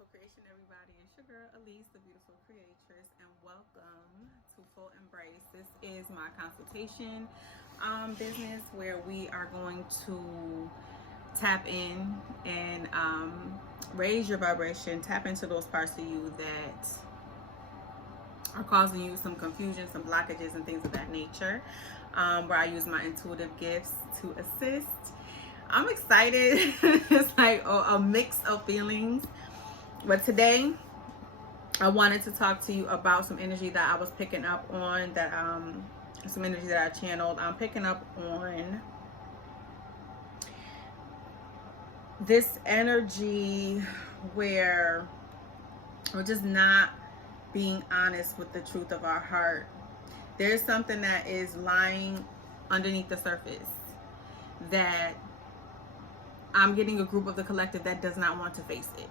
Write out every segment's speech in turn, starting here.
beautiful creation, everybody. It's your girl Alyse, the beautiful creatress, and welcome to Full Embrace. This is my consultation business where we are going to tap in and raise your vibration, tap into those parts of you that are causing you some confusion, some blockages, and things of that nature, where I use my intuitive gifts to assist. I'm excited. It's like a mix of feelings. But today, I wanted to talk to you about some energy that I was picking up on, that some energy that I channeled. I'm picking up on this energy where we're just not being honest with the truth of our heart. There's something that is lying underneath the surface that I'm getting a group of the collective that does not want to face it.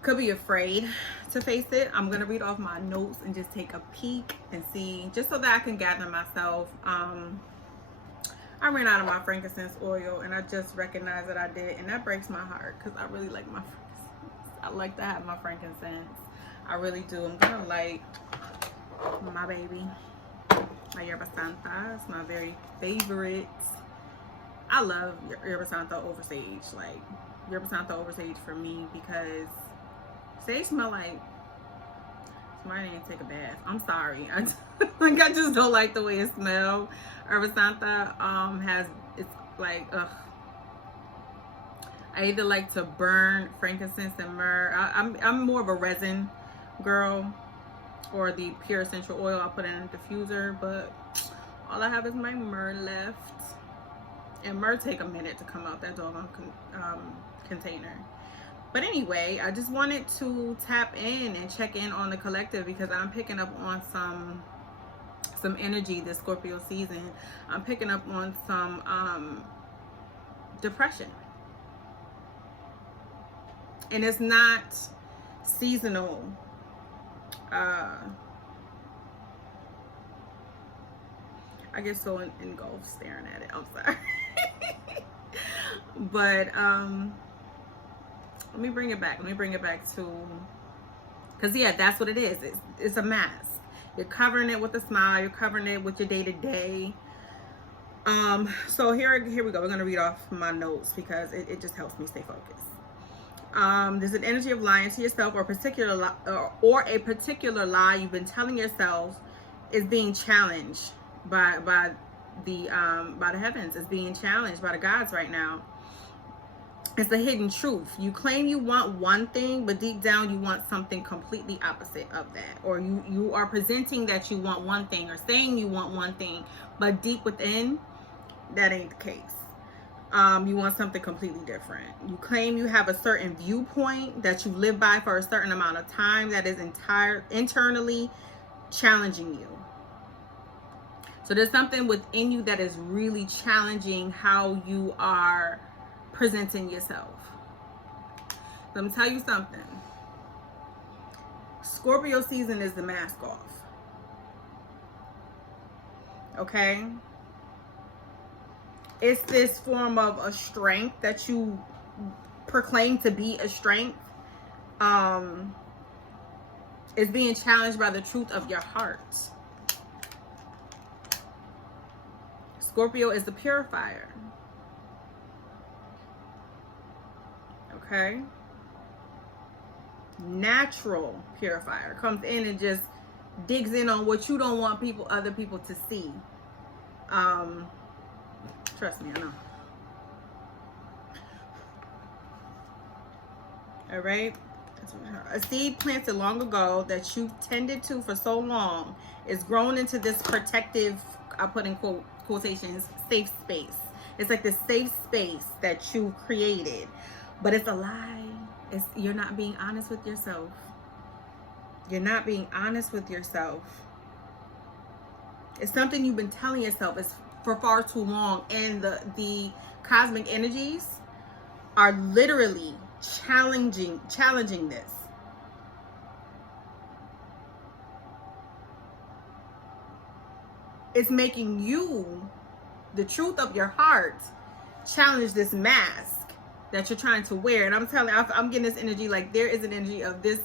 Could be afraid to face it. I'm going to read off my notes and just take a peek and see, just so that I can gather myself. I ran out of my frankincense oil and I just recognized that I did, and that breaks my heart because I really like my frankincense. I like to have my frankincense. I really do. I'm going to light my baby, my Yerba Santa. It's my very favorite. I love Yerba Santa over sage. Like, Yerba Santa over sage for me, because sage smell like somebody didn't take a bath. I'm sorry. I just don't like the way it smells. Yerba Santa it's like, ugh. I either like to burn frankincense and myrrh. I'm more of a resin girl, or the pure essential oil. I'll put it in a diffuser, but all I have is my myrrh left. And myrrh take a minute to come out that doggone container. But anyway, I just wanted to tap in and check in on the collective, because I'm picking up on some energy this Scorpio season. I'm picking up on some depression. And it's not seasonal. I get so engulfed staring at it. I'm sorry. But let me bring it back. Let me bring it back to, because yeah, that's what it is. It's a mask. You're covering it with a smile. You're covering it with your day-to-day. So here we go. We're going to read off my notes because it just helps me stay focused. There's an energy of lying to yourself, or a particular lie you've been telling yourself is being challenged by the heavens. Is being challenged by the gods right now. It's a hidden truth. You claim you want one thing, but deep down you want something completely opposite of that. Or you are presenting that you want one thing, or saying you want one thing, but deep within, that ain't the case. You want something completely different. You claim you have a certain viewpoint that you live by for a certain amount of time that is internally challenging you. So there's something within you that is really challenging how you are presenting yourself. Let me tell you something. Scorpio season is the mask off. Okay? It's this form of a strength that you proclaim to be a strength. It's being challenged by the truth of your heart. Scorpio is the purifier. Okay? Natural purifier. Comes in and just digs in on what you don't want other people to see. Trust me, I know. All right? A seed planted long ago that you tended to for so long is grown into this protective, I put in quotations, safe space. It's like the safe space that you created. But it's a lie. You're not being honest with yourself. You're not being honest with yourself. It's something you've been telling yourself for far too long, and the cosmic energies are literally challenging this. It's making you, the truth of your heart, challenge this mask that you're trying to wear. And I'm getting this energy, like there is an energy of this.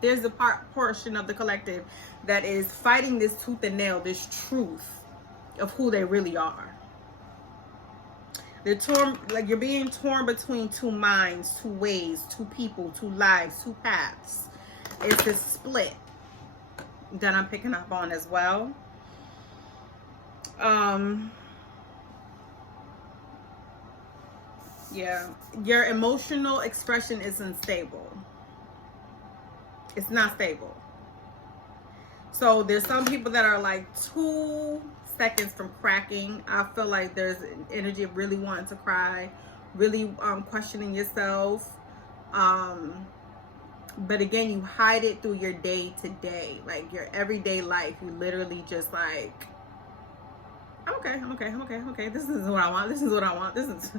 There's a portion of the collective that is fighting this tooth and nail, this truth of who they really are. They're torn, like you're being torn between two minds, two ways, two people, two lives, two paths. It's this split that I'm picking up on as well. Yeah, your emotional expression is unstable. It's not stable. So there's some people that are like 2 seconds from cracking. I feel like there's an energy of really wanting to cry, really questioning yourself. But again, you hide it through your day to day, like your everyday life. You literally just like, I'm okay. This is what I want. This is what I want. This is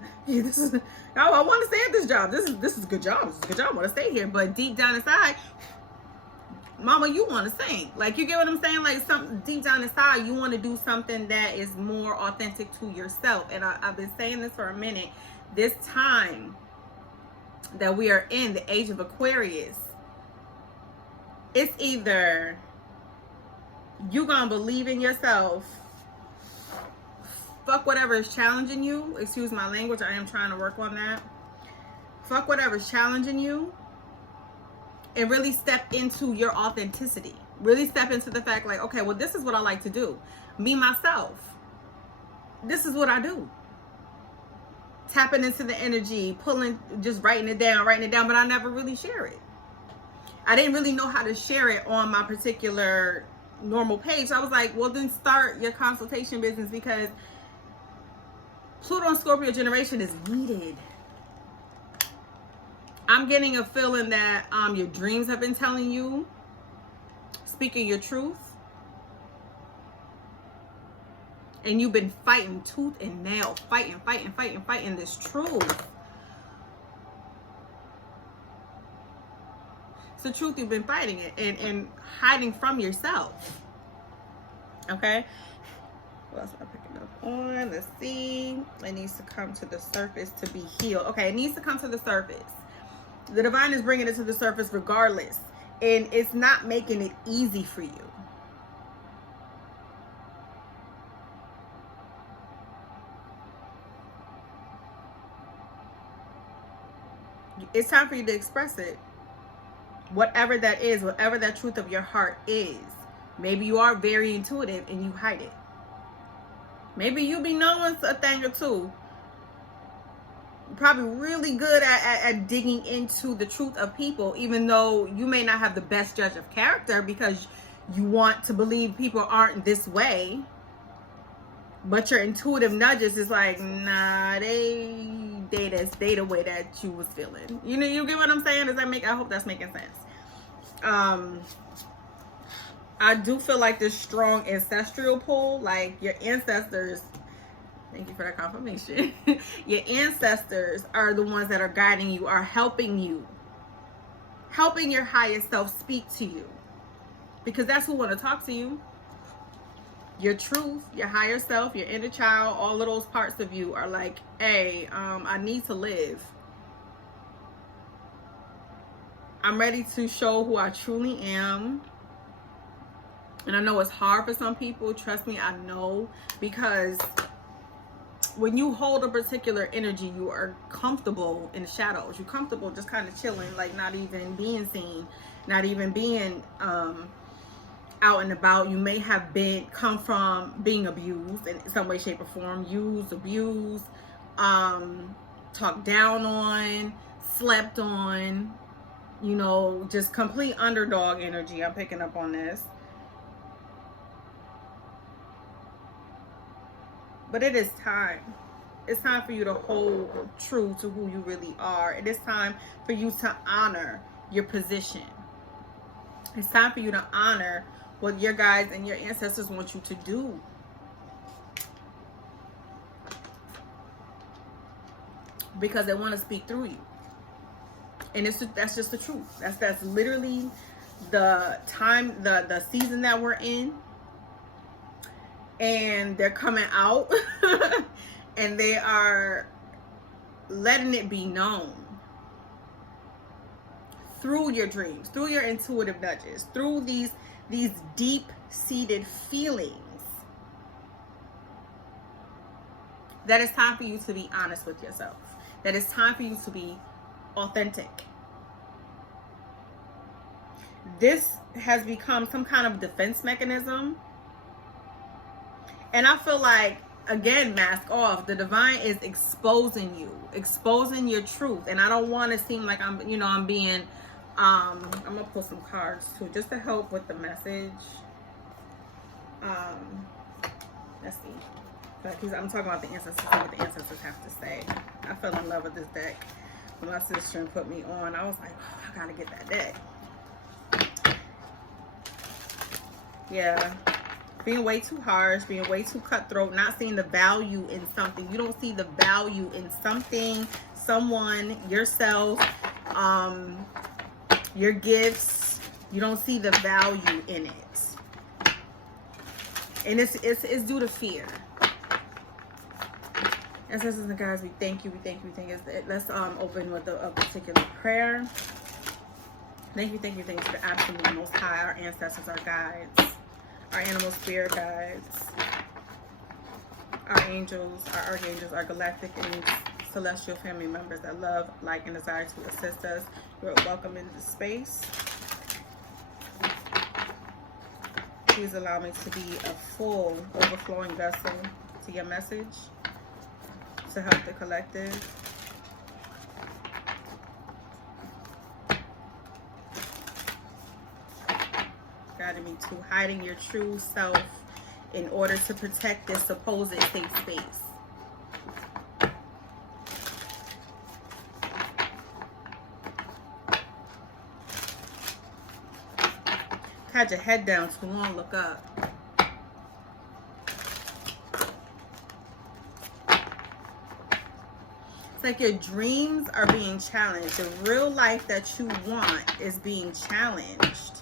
I want to stay at this job. This is a good job. This is a good job. I want to stay here. But deep down inside, mama, you want to sing. Like, you get what I'm saying? Like, something deep down inside, you want to do something that is more authentic to yourself. And I've been saying this for a minute. This time that we are in, the age of Aquarius, it's either you gonna believe in yourself, fuck whatever is challenging you. Excuse my language, I am trying to work on that. Fuck whatever is challenging you, and really step into your authenticity. Really step into the fact, like, okay, well, this is what I like to do. Me, myself. This is what I do. Tapping into the energy, pulling, just writing it down, but I never really share it. I didn't really know how to share it on my particular normal page. So I was like, well, then start your consultation business, because Pluto and Scorpio generation is needed. I'm getting a feeling that your dreams have been telling you, speaking your truth. And you've been fighting tooth and nail, fighting this truth. It's the truth, you've been fighting it and hiding from yourself. Okay? What else am I picking up on? Let's see. It needs to come to the surface to be healed. Okay, it needs to come to the surface. The divine is bringing it to the surface regardless. And it's not making it easy for you. It's time for you to express it. Whatever that is, whatever that truth of your heart is. Maybe you are very intuitive and you hide it. Maybe you be knowing a thing or two. You're probably really good at digging into the truth of people, even though you may not have the best judge of character because you want to believe people aren't this way. But your intuitive nudges is like, nah, they the way that you was feeling. You know, you get what I'm saying? Does that make, I hope that's making sense. I do feel like this strong ancestral pull, like your ancestors, thank you for that confirmation. Your ancestors are the ones that are guiding you, are helping you, helping your highest self speak to you, because that's who want to talk to you. Your truth, your higher self, your inner child, all of those parts of you are like, hey, I need to live. I'm ready to show who I truly am. And I know it's hard for some people. Trust me, I know. Because when you hold a particular energy, you are comfortable in the shadows. You're comfortable just kind of chilling, like not even being seen, not even being out and about. You may have come from being abused in some way, shape, or form. Used, abused, talked down on, slept on. You know, just complete underdog energy. I'm picking up on this. But it is time. It's time for you to hold true to who you really are. It is time for you to honor your position. It's time for you to honor what your guides and your ancestors want you to do. Because they want to speak through you. And that's just the truth. That's literally the time, the season that we're in. And they're coming out. And they are letting it be known through your dreams, through your intuitive nudges, through these deep-seated feelings, that it's time for you to be honest with yourself, that it's time for you to be authentic. This has become some kind of defense mechanism, and I feel like, again, mask off, the divine is exposing you, exposing your truth. And I don't want to seem like I'm, you know, I'm being I'm gonna pull some cards too, just to help with the message. Let's see, I'm talking about the ancestors, what the ancestors have to say. I fell in love with this deck when my sister put me on. I was like, oh, I gotta get that deck. Yeah, being way too harsh, being way too cutthroat, not seeing the value in something. You don't see the value in something, someone, yourself, your gifts. You don't see the value in it, and it's due to fear. Ancestors and guides, we thank you, we thank you, we thank you. Let's open with a particular prayer. Thank you, thank you, thank you to the absolute most high, our ancestors, our guides, our animal spirit guides, our angels, our archangels, our galactic and celestial family members that love, like, and desire to assist us. You're welcome into the space. Please allow me to be a full, overflowing vessel to your message, to help the collective. Guiding me to hiding your true self in order to protect this supposed safe space. Had your head down too long, look up. It's like your dreams are being challenged. The real life that you want is being challenged.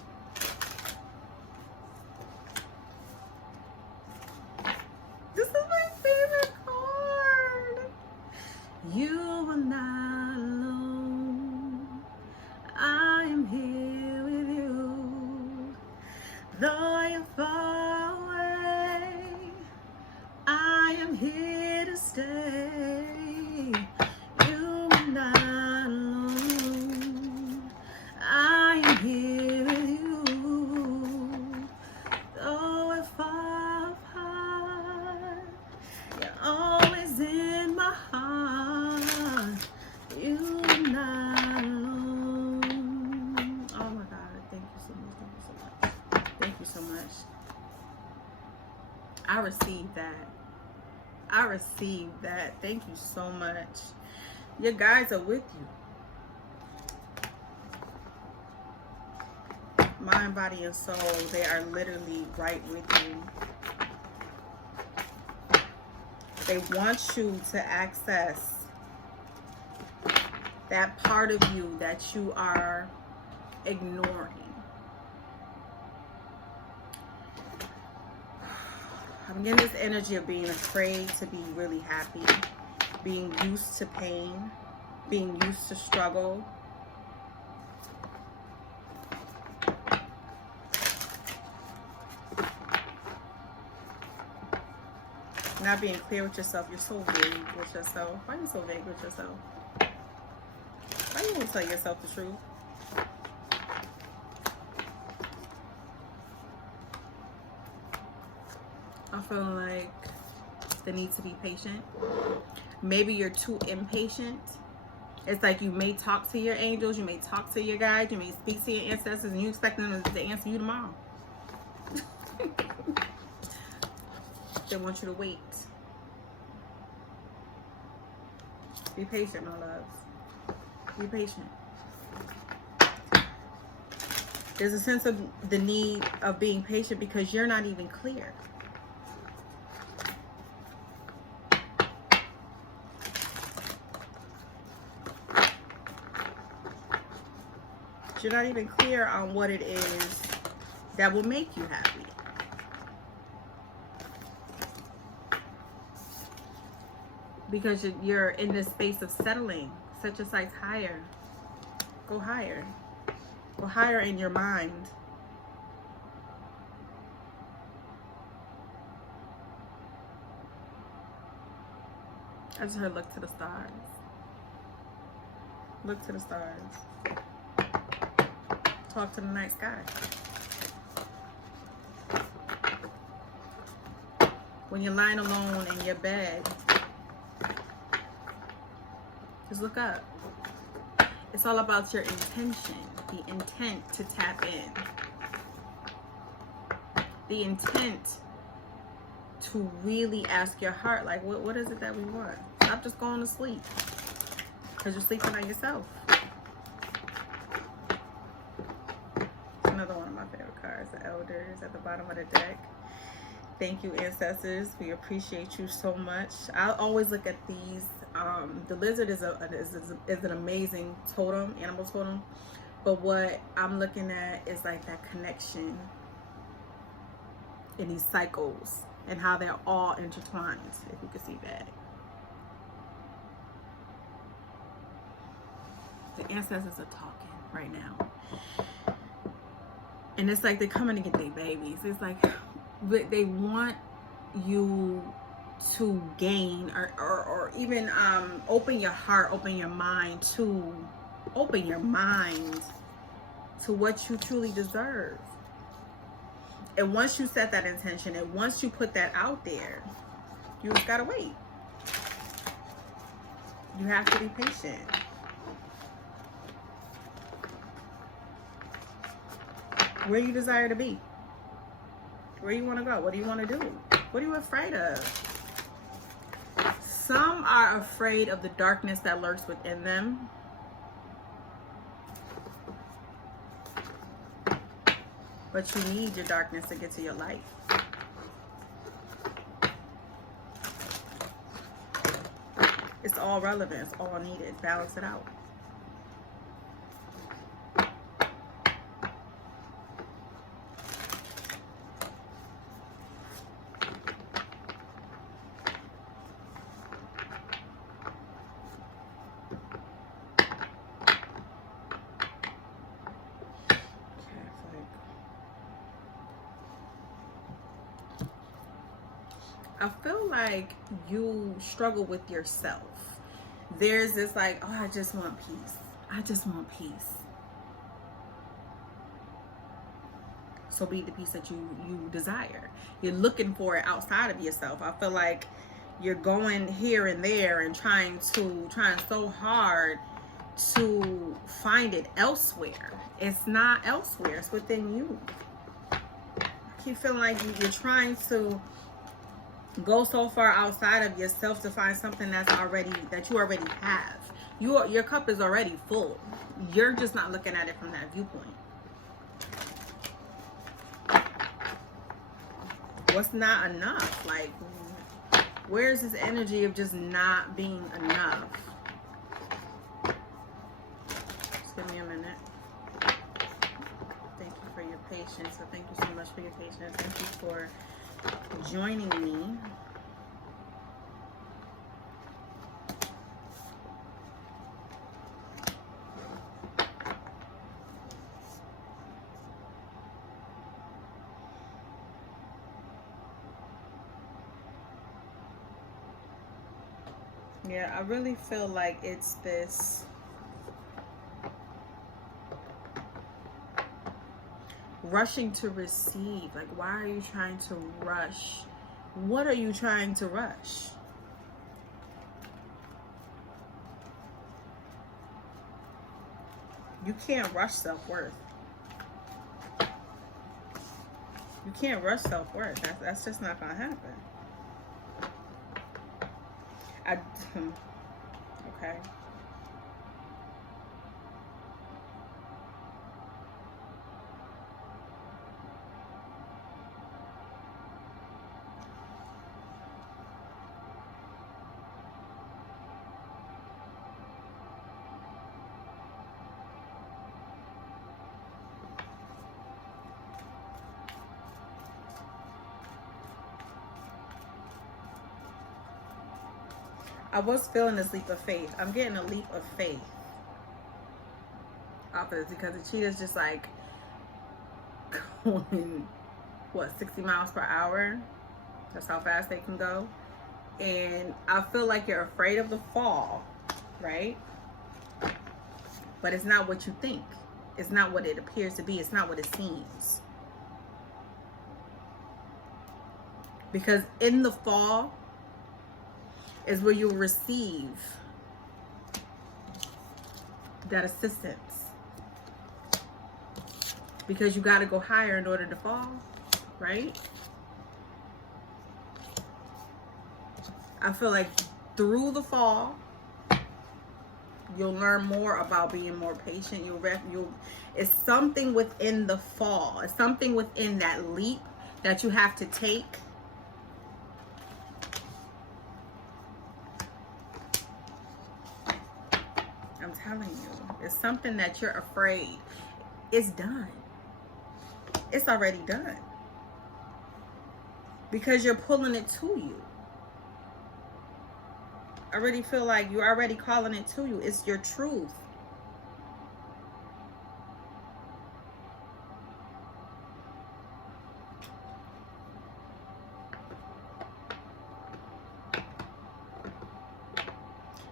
This is my favorite card. You are not alone. I am here with you. Though you're far away, I am here to stay. You are not alone. I am here with you. Though we're far apart, you're always in my heart. You are not alone. Oh my God, thank you so much, thank you so much. Thank you so much. I received that. I received that. Thank you so much. Your guides are with you. Mind, body, and soul, they are literally right with you. They want you to access that part of you that you are ignoring. I'm getting this energy of being afraid to be really happy, being used to pain, being used to struggle. Not being clear with yourself. You're so vague with yourself. Why are you so vague with yourself? Why you won't tell yourself the truth? I feel like the need to be patient. Maybe you're too impatient. It's like you may talk to your angels, you may talk to your guides, you may speak to your ancestors, and you expect them to answer you tomorrow. They want you to wait. Be patient, my loves. Be patient. There's a sense of the need of being patient because you're not even clear. You're not even clear on what it is that will make you happy. because you're in this space of settling. Set your sights higher. Go higher. Go higher in your mind. I just heard look to the stars. Look to the stars. Talk to the night sky. When you're lying alone in your bed, just look up. It's all about your intention, the intent to tap in, the intent to really ask your heart, like, what is it that we want? Stop just going to sleep because you're sleeping on yourself. It's another one of my favorite cards, the Elders at the bottom of the deck. Thank you, ancestors. We appreciate you so much. I always look at these. The lizard is an amazing totem, animal totem. But what I'm looking at is like that connection in these cycles and how they're all intertwined, if you can see that. The ancestors are talking right now. And it's like they're coming to get their babies. It's like they want you to gain or even open your heart, open your mind to what you truly deserve. And once you set that intention and once you put that out there, you just gotta wait. You have to be patient. Where you desire to be, where you want to go, what do you want to do, what are you afraid of? Some are afraid of the darkness that lurks within them. But you need your darkness to get to your light. It's all relevant, it's all needed. Balance it out. I feel like you struggle with yourself. There's this like, oh, I just want peace. I just want peace. So be the peace that you desire. You're looking for it outside of yourself. I feel like you're going here and there and trying so hard to find it elsewhere. It's not elsewhere. It's within you. I keep feeling like you're trying to go so far outside of yourself to find something that you already have. Your cup is already full. You're just not looking at it from that viewpoint. What's not enough? Like, where's this energy of just not being enough? Just give me a minute. Thank you for your patience. So thank you so much for your patience. Thank you for joining me. Yeah, I really feel like it's this rushing to receive. Like, why are you trying to rush? What are you trying to rush? You can't rush self-worth. You can't rush self-worth. That's just not gonna happen. Okay. I was feeling this leap of faith. I'm getting a leap of faith off of this because the cheetah's just like going, what, 60 miles per hour? That's how fast they can go. And I feel like you're afraid of the fall, right? But it's not what you think. It's not what it appears to be. It's not what it seems. Because in the fall is where you'll receive that assistance. Because you got to go higher in order to fall, right? I feel like through the fall, you'll learn more about being more patient. It's something within the fall. It's something within that leap that you have to take. I'm telling you, it's something that you're afraid. It's done. It's already done. Because you're pulling it to you. I already feel like you're already calling it to you. It's your truth.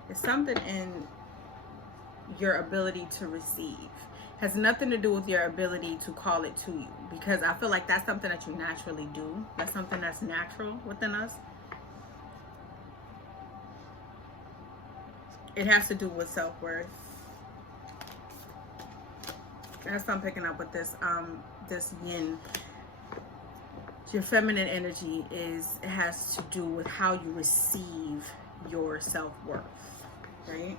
It's something in your ability to receive. Has nothing to do with your ability to call it to you, because I feel like that's something that you naturally do. That's something that's natural within us. It has to do with self-worth. That's what I'm picking up with this this yin. Your feminine energy has to do with how you receive your self-worth, right?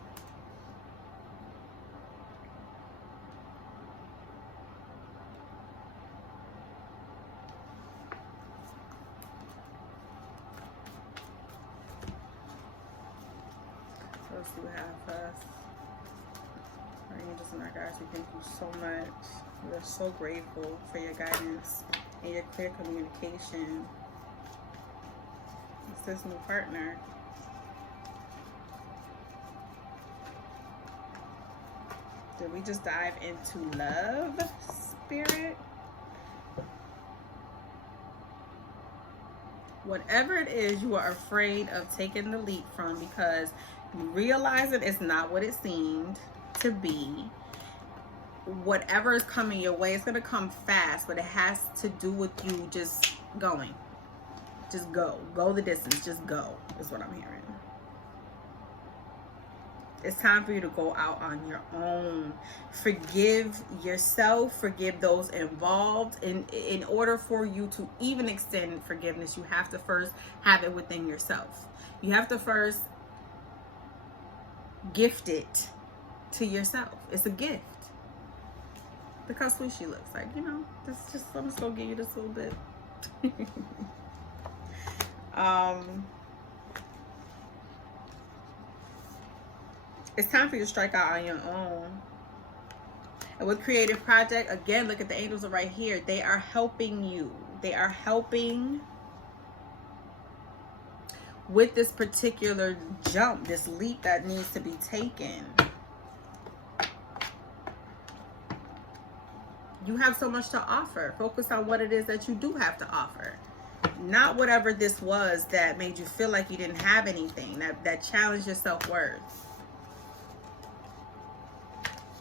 Let's see what happens first. Our angels and our guides, we thank you so much. We're so grateful for your guidance and your clear communication. It's this new partner. Did we just dive into love, Spirit? Whatever it is you are afraid of taking the leap from, because you realize it is not what it seemed to be. Whatever is coming your way, it's going to come fast, but it has to do with you just going. Just go. Go the distance. Just go, is what I'm hearing. It's time for you to go out on your own. Forgive yourself. Forgive those involved. In order for you to even extend forgiveness, you have to first have it within yourself. You have to first gift it to yourself. It's a gift. Look how sweet she looks. Like, you know, this just, I'm just gonna give you this little bit. It's time for you to strike out on your own. And with Creative Project, again, look at the angels are right here. They are helping you. They are helping with this particular jump, this leap that needs to be taken. You have so much to offer. Focus on what it is that you do have to offer. Not whatever this was that made you feel like you didn't have anything, that challenged your self-worth.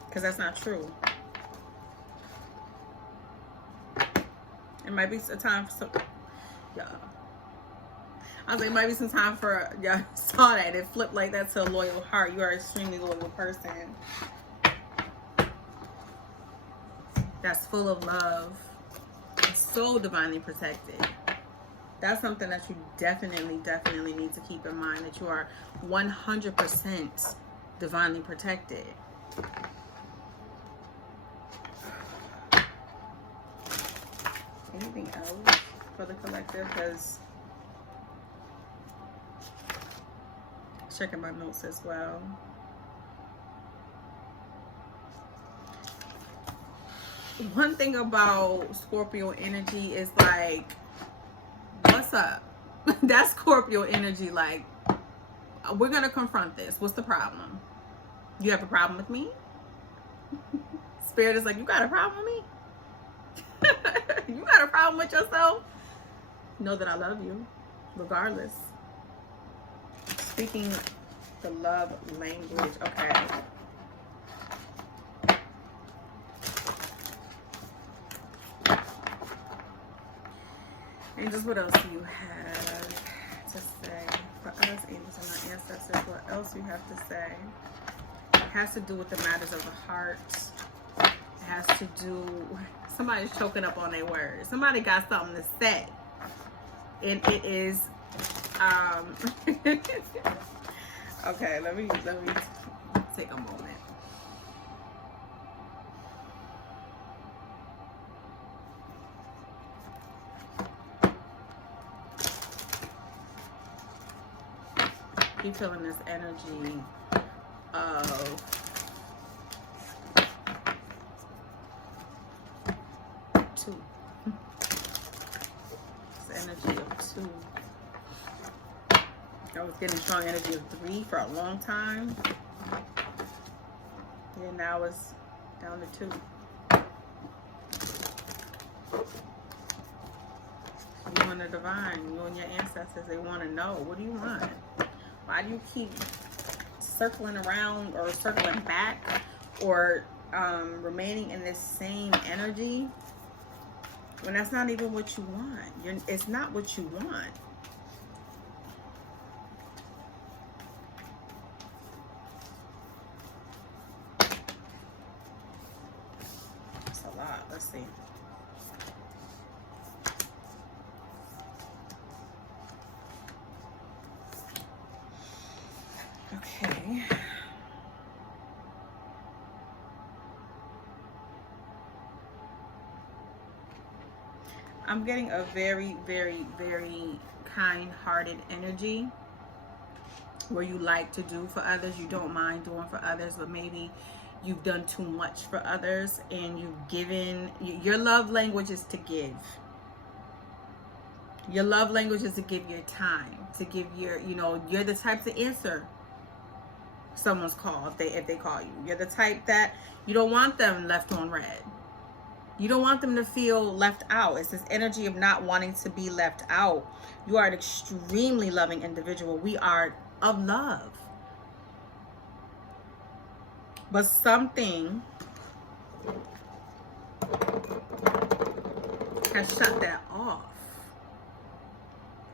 Because that's not true. It might be a time for some, y'all. I was like, it might be some time for, y'all saw that. It flipped like that to a loyal heart. You are an extremely loyal person. That's full of love. So divinely protected. That's something that you definitely need to keep in mind. That you are 100% divinely protected. Anything else for the collective? Because checking my notes as well. One thing about Scorpio energy is like, what's up? That's Scorpio energy, like, we're going to confront this. What's the problem? You have a problem with me? Spirit is like, you got a problem with me? You got a problem with yourself? Know that I love you regardless. Speaking the love language. Okay. Angels, what else do you have to say for us, angels and our ancestors? What else do you have to say? It has to do with the matters of the heart. It has to do, somebody's choking up on their words. Somebody got something to say. And it is, okay, let me take a moment. Keep feeling this energy of two. This energy of two. I was getting strong energy of 3 for a long time. And now it's down to 2. You and the divine, you and your ancestors, they want to know, what do you want? Why do you keep circling around or circling back or remaining in this same energy when that's not even what you want? It's not what you want. It's a lot. Let's see. Okay. I'm getting a very, very, very kind-hearted energy where you like to do for others. You don't mind doing for others, but maybe you've done too much for others and you've given. Your love language is to give. Your love language is to give your time, to give your, you're the type to answer someone's call if they call you. You're the type that you don't want them left on red. You don't want them to feel left out. It's this energy of not wanting to be left out. You are an extremely loving individual. We are of love. But something has shut that off.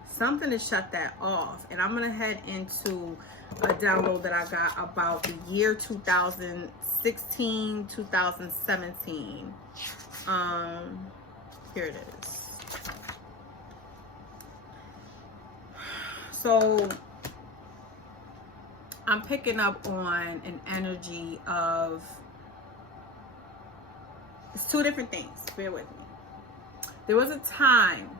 Something has shut that off. And I'm going to head into a download that I got about the year 2016, 2017. Here it is. So I'm picking up on an energy of, it's 2 different things. Bear with me. There was a time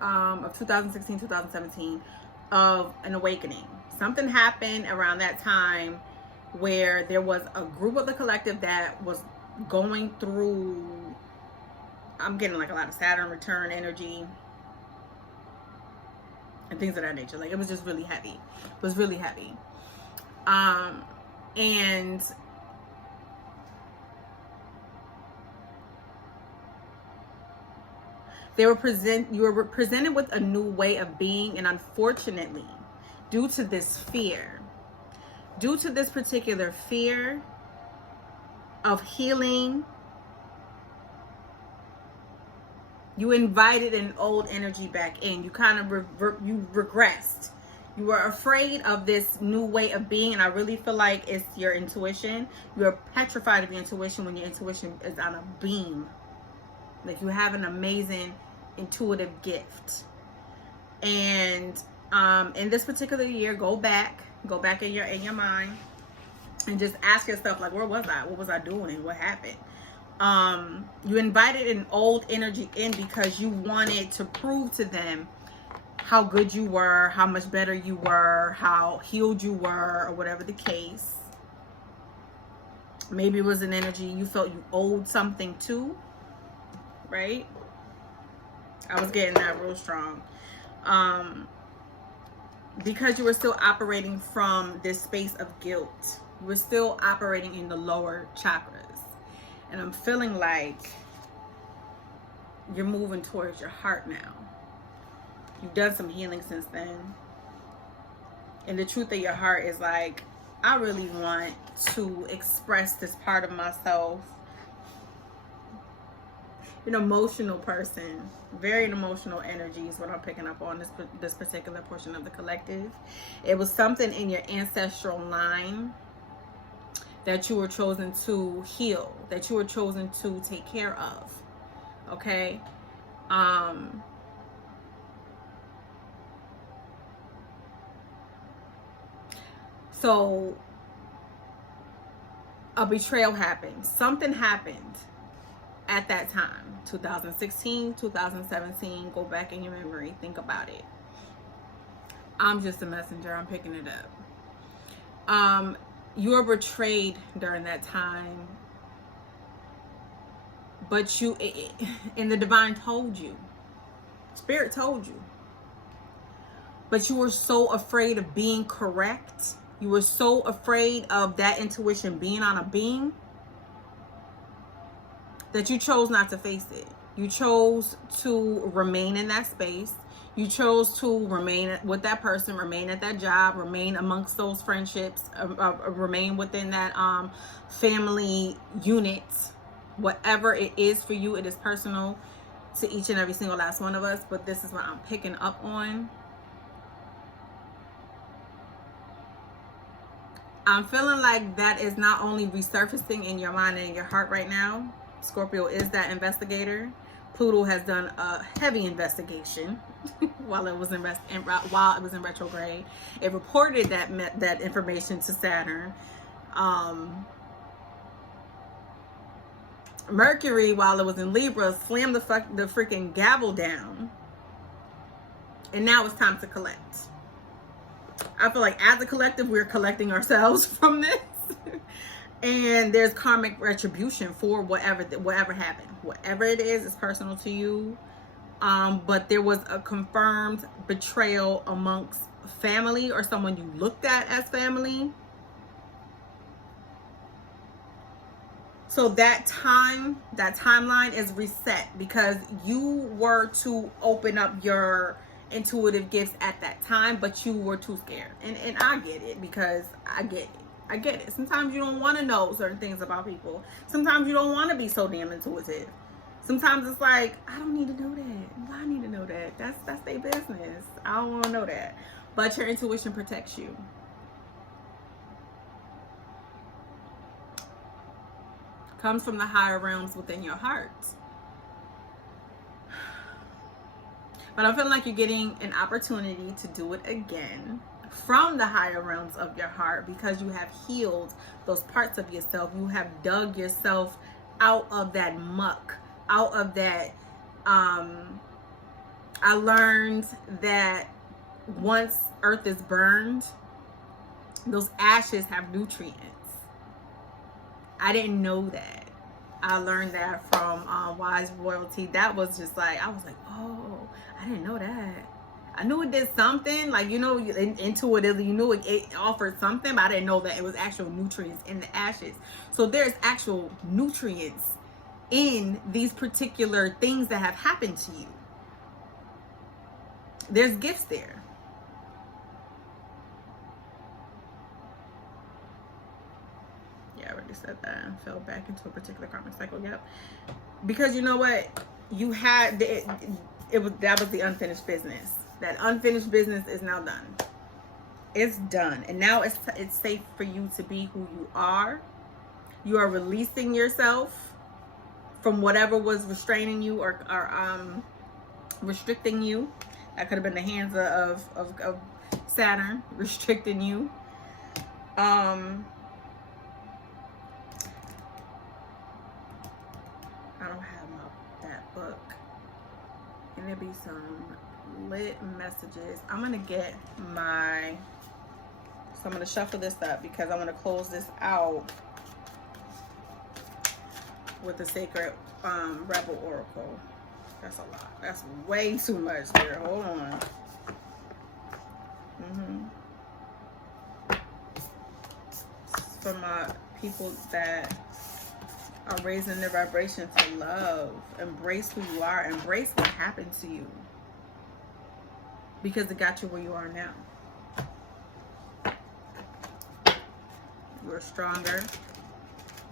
of 2016, 2017 of an awakening. Something happened around that time where there was a group of the collective that was going through, I'm getting like a lot of Saturn return energy and things of that nature. Like, it was just really heavy. It was really heavy. And you were presented with a new way of being, and unfortunately, due to this particular fear of healing, you invited an old energy back in. You kind of you regressed. You were afraid of this new way of being, and I really feel like it's your intuition. You're petrified of your intuition when your intuition is on a beam. Like, you have an amazing intuitive gift. And in this particular year, go back in your mind and just ask yourself, like, where was I? What was I doing? What happened? You invited an old energy in because you wanted to prove to them how good you were, how much better you were, how healed you were, or whatever the case. Maybe it was an energy you felt you owed something to, right? I was getting that real strong. because you were still operating from this space of guilt. You were still operating in the lower chakras. And I'm feeling like you're moving towards your heart now. You've done some healing since then. And the truth of your heart is like, I really want to express this part of myself. An emotional person, very emotional energy is what I'm picking up on this particular portion of the collective. It was something in your ancestral line that you were chosen to heal, that you were chosen to take care of. Okay? So a betrayal happened. Something happened at that time. 2016, 2017. Go back in your memory. Think about it. I'm just a messenger. I'm picking it up. You were betrayed during that time. But and the divine told you. Spirit told you. But you were so afraid of being correct. You were so afraid of that intuition being on a beam that you chose not to face it. You chose to remain in that space. You chose to remain with that person, remain at that job, remain amongst those friendships, remain within that family unit. Whatever it is for you, it is personal to each and every single last one of us. But this is what I'm picking up on. I'm feeling like that is not only resurfacing in your mind and in your heart right now. Scorpio is that investigator. Pluto has done a heavy investigation while it was in retrograde. It reported that information to Saturn. Mercury, while it was in Libra, slammed the freaking gavel down. And now it's time to collect. I feel like as a collective, we're collecting ourselves from this. And there's karmic retribution for whatever happened. Whatever it is, it's personal to you. But there was a confirmed betrayal amongst family or someone you looked at as family. So that timeline is reset because you were to open up your intuitive gifts at that time, but you were too scared. And I get it, because I get it. Sometimes you don't want to know certain things about people. Sometimes you don't want to be so damn intuitive. Sometimes it's like, I don't need to know that. Why I need to know that? That's their business. I don't want to know that. But your intuition protects you. Comes from the higher realms within your heart. But I'm feeling like you're getting an opportunity to do it again from the higher realms of your heart, because you have healed those parts of yourself. You have dug yourself out of that muck, out of that. I learned that once earth is burned, those ashes have nutrients. I didn't know that. I learned that from Wise Royalty. That was just like, I was like, oh, I didn't know that. I knew it did something, like, you know, intuitively, you knew it offered something, but I didn't know that it was actual nutrients in the ashes. So there's actual nutrients in these particular things that have happened to you. There's gifts there. Yeah, I already said that. I fell back into a particular karmic cycle. Yep. Because you know what? You had that was the unfinished business. That unfinished business is now done. It's done. And now it's safe for you to be who you are. You are releasing yourself from whatever was restraining you or restricting you. That could have been the hands of Saturn restricting you. I don't have that book. And there'll be some lit messages. I'm gonna get my, so I'm gonna shuffle this up because I want to close this out with the Sacred Rebel Oracle. That's a lot. That's way too much there. Hold on. From people that are raising their vibration to love. Embrace who you are. Embrace what happened to you. Because it got you where you are now. You're stronger.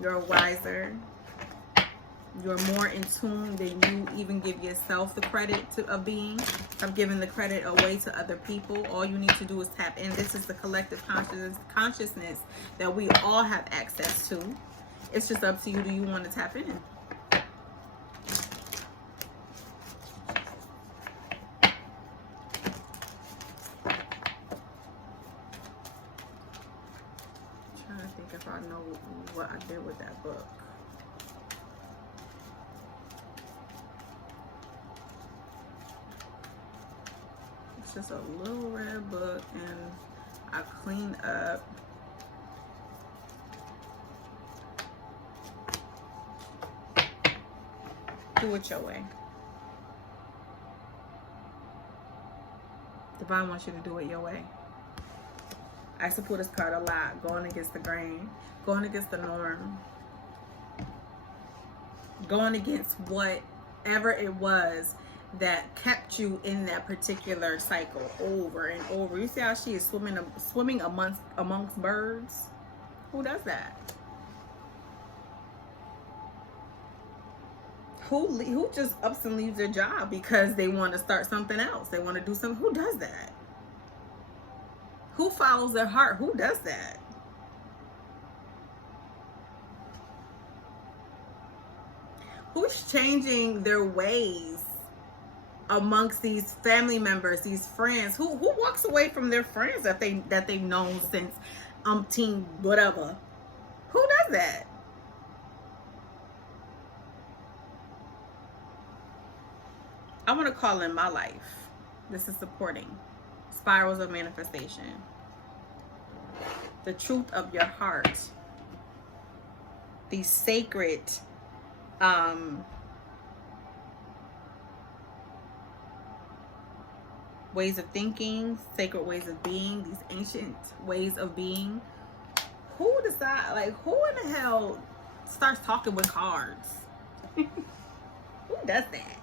You're wiser. You're more in tune than you even give yourself the credit of being. Of giving the credit away to other people. All you need to do is tap in. This is the collective consciousness that we all have access to. It's just up to you. Do you want to tap in? I'm trying to think if I know what I did with that book. It's just a little red book, and I cleaned up. Do it your way. Divine wants you to do it your way. I used to pull this card a lot. Going against the grain. Going against the norm. Going against whatever it was that kept you in that particular cycle over and over. You see how she is swimming amongst birds? Who does that? Who just ups and leaves their job because they want to start something else? They want to do something. Who does that? Who follows their heart? Who does that? Who's changing their ways amongst these family members, these friends? Who walks away from their friends that they've known since umpteen whatever? Who does that? I want to call in my life. This is supporting spirals of manifestation. The truth of your heart. These sacred ways of thinking, sacred ways of being, these ancient ways of being. Who decide, like, who in the hell starts talking with cards? Who does that?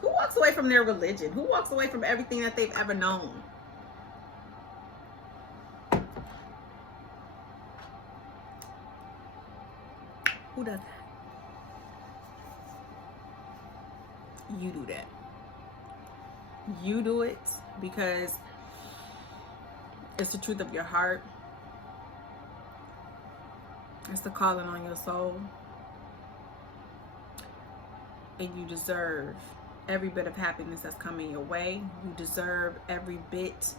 Who walks away from their religion? Who walks away from everything that they've ever known? Who does that? You do that. You do it because it's the truth of your heart. It's the calling on your soul. And you deserve every bit of happiness that's coming your way. You deserve every bit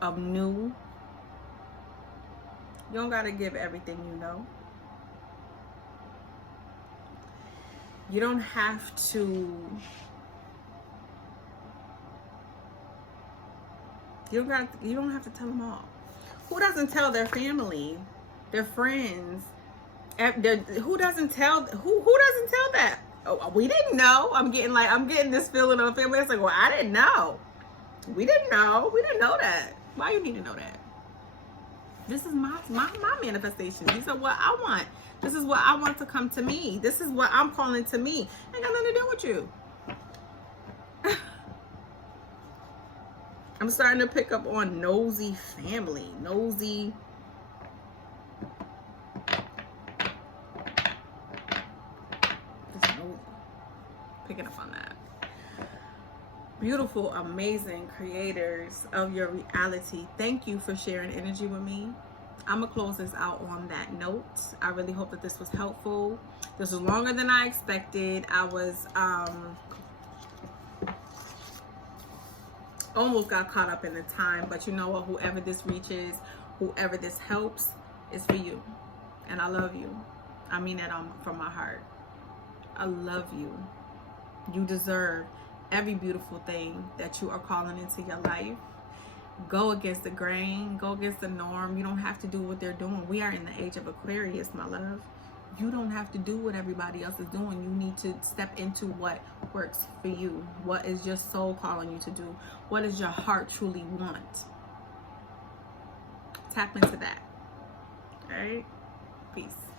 of new. You don't gotta give everything you know. You don't have to. You don't have to tell them all. Who doesn't tell their family, their friends? Who doesn't tell? Who doesn't tell that? Oh, we didn't know. I'm getting this feeling on family. It's like, well, I didn't know. We didn't know. We didn't know that. Why you need to know that? This is my manifestation. These are what I want. This is what I want to come to me. This is what I'm calling to me. Ain't got nothing to do with you. I'm starting to pick up on nosy family. Nosy. Just nosy. Picking up on that. Beautiful, amazing creators of your reality. Thank you for sharing energy with me. I'm going to close this out on that note. I really hope that this was helpful. This was longer than I expected. I was almost got caught up in the time, but you know what? Whoever this reaches, whoever this helps, is for you. And I love you. I mean that from my heart. I love you. You deserve every beautiful thing that you are calling into your life. Go against the grain. Go against the norm. You don't have to do what they're doing. We are in the age of Aquarius, my love. you don't have to do what everybody else is doing. You need to step into what works for you. What is your soul calling you to do? What does your heart truly want? Tap into that. All right? Peace.